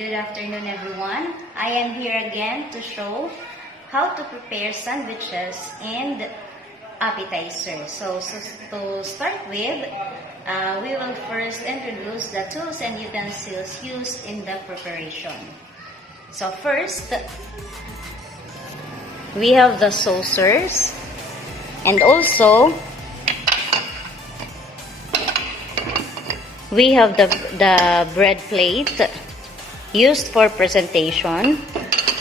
Good afternoon, everyone. I am here again to show how to prepare sandwiches and appetizer. So to start with, we will first introduce the tools and utensils used in the preparation. So first, we have the saucers and also we have the bread plate used for presentation.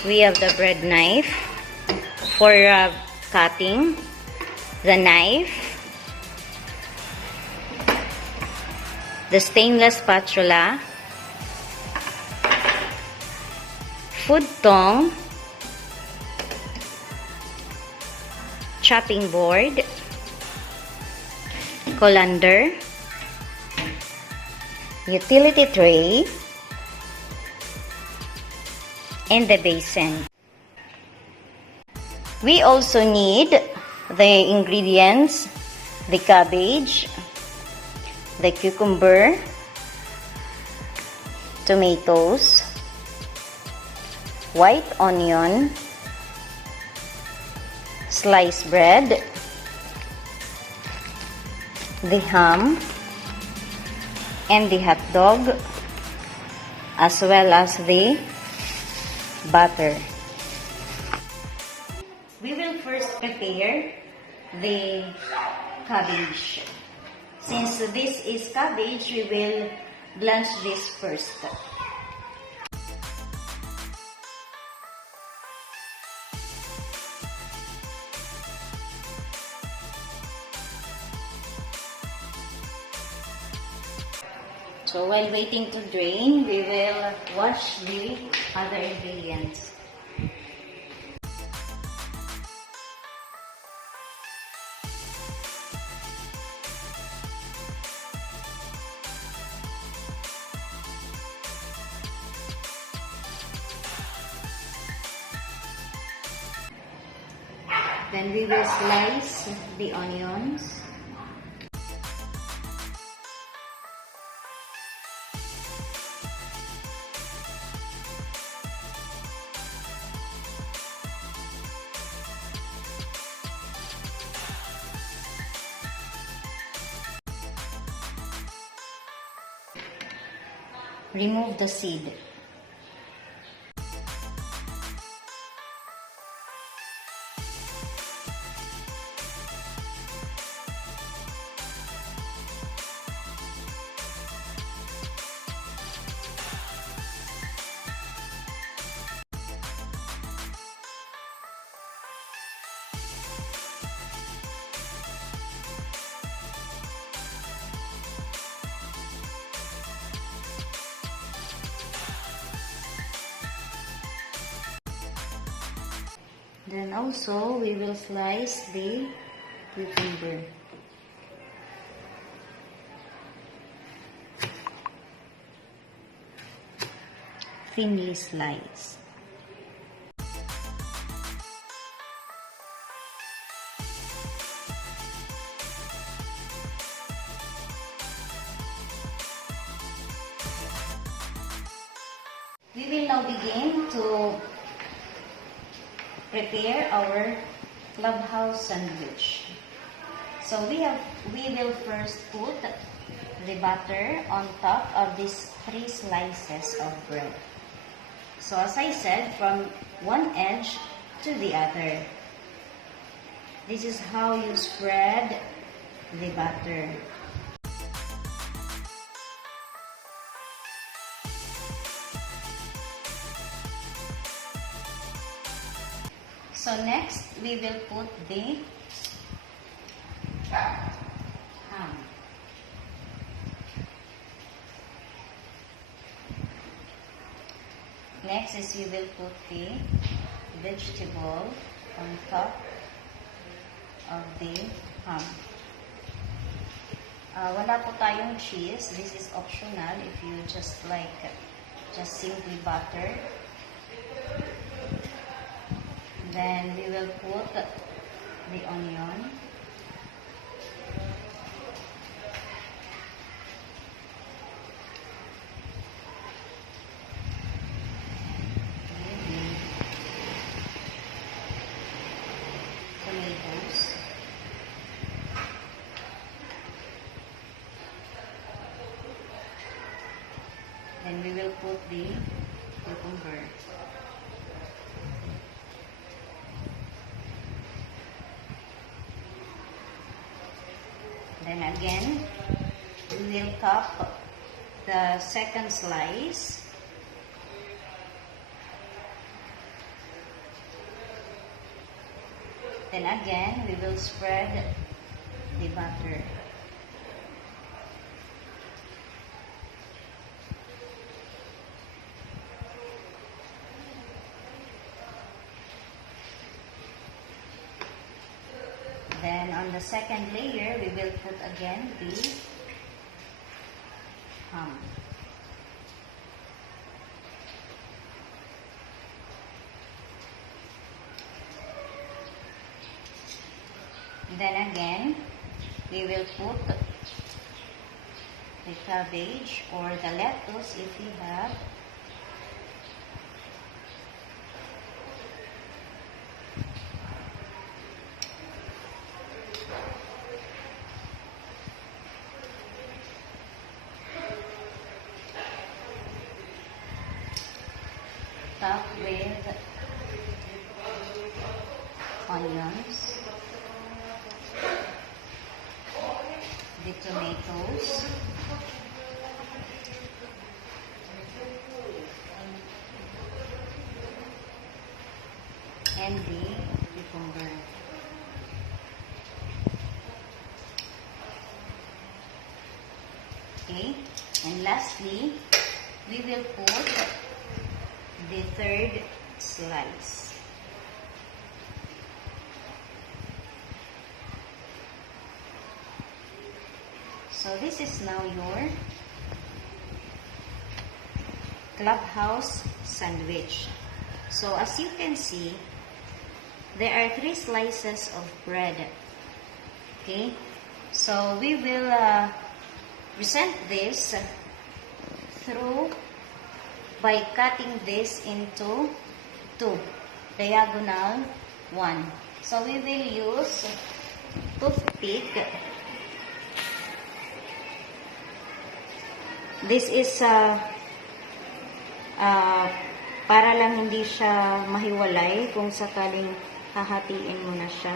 We have the bread knife for cutting, the knife, the stainless spatula, food tong, chopping board, colander, utility tray, and the basin. We also need the ingredients: the cabbage, the cucumber, tomatoes, white onion, sliced bread, the ham, and the hot dog, as well as the butter. We will first prepare the cabbage. Since this is cabbage, we will blanch this first. So while waiting to drain, we will wash the other ingredients. Then we will slice the onions. Remove the seed. Then also we will slice the cucumber. Thinly slice. We will now begin to prepare our Clubhouse Sandwich. So we will first put the butter on top of these 3 slices of bread. So as I said, from one edge to the other. This is how you spread the butter. So next, we will put the ham. Next is we will put the vegetable on top of the ham. Wala po tayong cheese. This is optional if you just simply butter. Then we will put the onion. Then we will put the cucumber. Then again, we will cup the second slice. Then again, we will spread the butter. Then on the second layer, we will put again the ham. Then again, we will put the cabbage or the lettuce if you have. Top with onions, the tomatoes, and the cucumber. Okay, and lastly, we will put the third slice. So this is now your Clubhouse Sandwich. So as you can see, there are 3 slices of bread. Okay, so we will present this through by cutting this into 2, diagonal 1. So we will use toothpick. This is para lang hindi siya mahiwalay kung sakaling hahatiin mo na siya.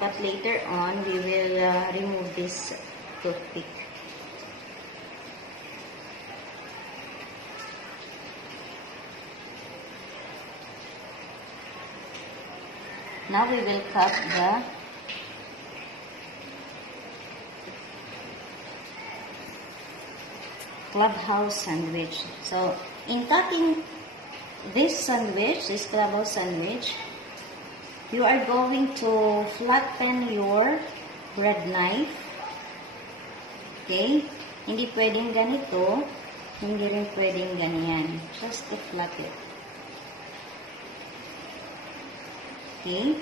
But later on, we will remove this toothpick. Now we will cut the Clubhouse Sandwich. So, in cutting this sandwich, this Clubhouse Sandwich, you are going to flatten your bread knife. Okay? Hindi pwedeng ganito, hindi rin pwedeng ganyan. Just to flat it. Okay?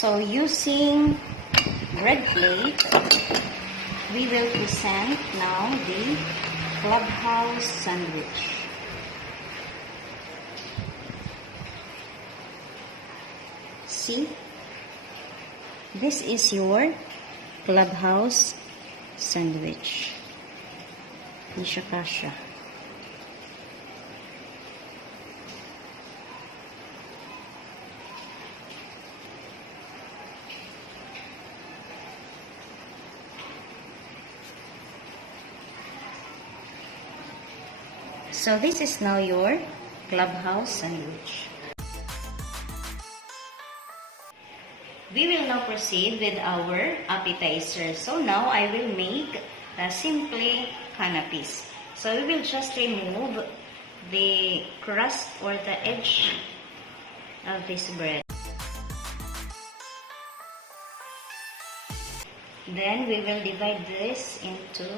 So using bread plate, we will present now the Clubhouse Sandwich. See? This is your Clubhouse Sandwich. Hindi siya kasya. So this is now your Clubhouse Sandwich. We will now proceed with our appetizer. So now I will make simply canapes. So we will just remove the crust or the edge of this bread. Then we will divide this into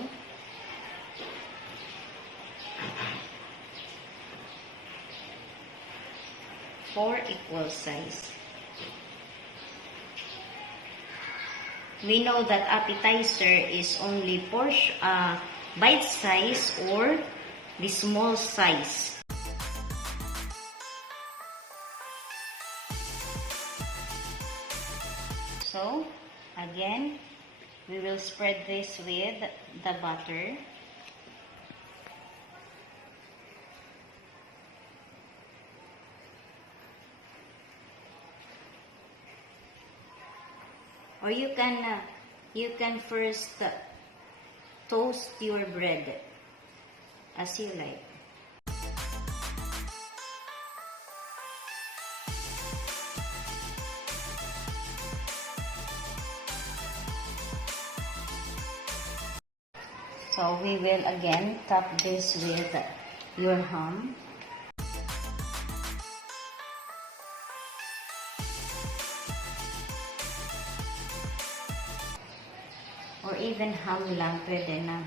4 equal size. We know that appetizer is only bite size or the small size. So, again, we will spread this with the butter. Or you can first toast your bread as you like. So we will again top this with your ham. Or even ham lang, pwede na.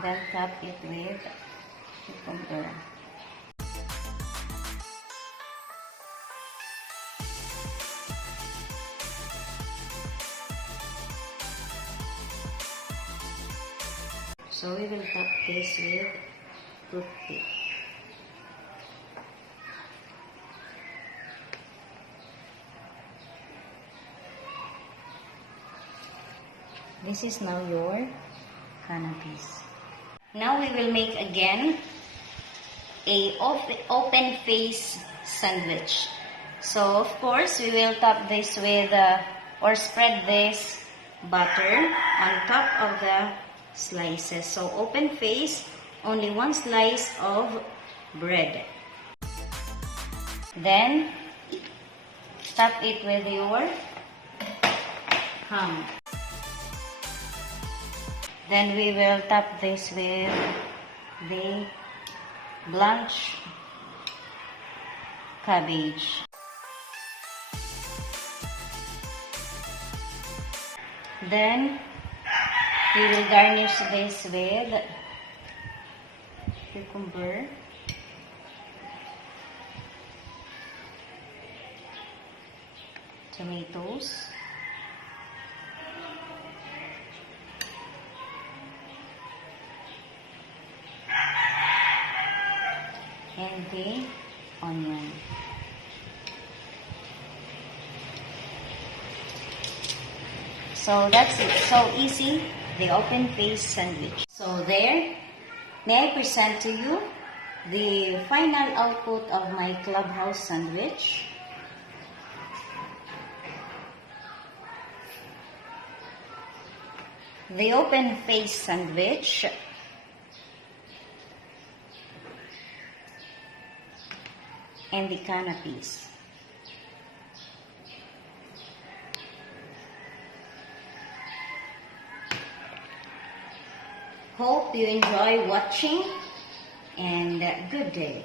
Then top it with cucumber. So we will top this with toothpick. This is now your canapes. Now we will make again a open face sandwich. So of course we will top this with or spread this butter on top of the slices. So open face, only one slice of bread. Then top it with your ham. Then we will top this with the blanched cabbage. Then we will garnish this with cucumber, tomatoes, and the onion. So that's it. So easy, the open face sandwich. So there, may I present to you the final output of my Clubhouse sandwich. The open face sandwich and the canapes. Hope you enjoy watching and good day.